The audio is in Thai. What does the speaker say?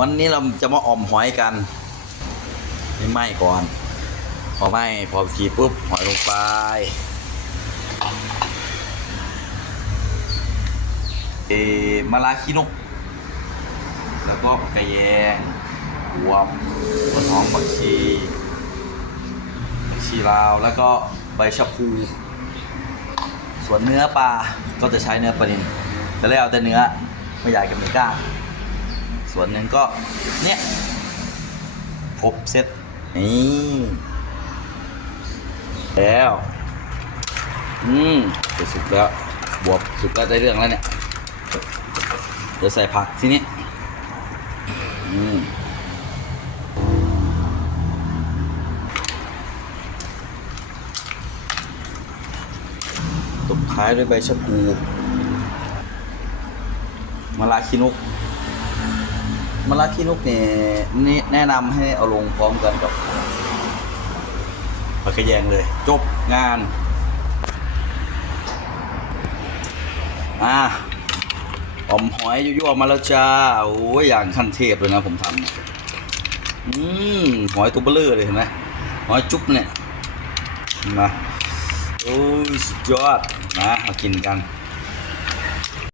วันนี้เราจะมาอ่อมหอยกันให้ไหม้ก่อน พอไหม้พอทีปุ๊บหอยลงไปเอมะระขี้นก แล้วก็กระแยงหัวต้นหอมผักชีผักชีลาวแล้วก็ใบชะพูส่วนเนื้อปลาก็จะใช้เนื้อปลานิลจะได้เอาแต่เนื้อไม่อยากกับเนื้อกล้าง ส่วนหนึ่งก็เนี่ยครบเซ็ตนี่แล้วอืมจะสุกแล้วบวบสุกแล้วได้เรื่องแล้วเนี่ยเดี๋ยวใส่ผักที่นี้อืมตบท้ายด้วยใบชะพูมะระขี้นก มะระขี้นกเนี่ยนี่แนะนำให้เอาลงพร้อมกันกับผักกระแยงเลย จบงานอ่าอมหอยยั่วๆมาแล้วจ้าโอ้ยอย่างขั้นเทพเลยนะผมทำเนี่ยอืมหอยตัวเบลอเลยเห็นไหมหอยจุ๊บเนี่ยมาโอ้ยสุดยอดนะมากินกัน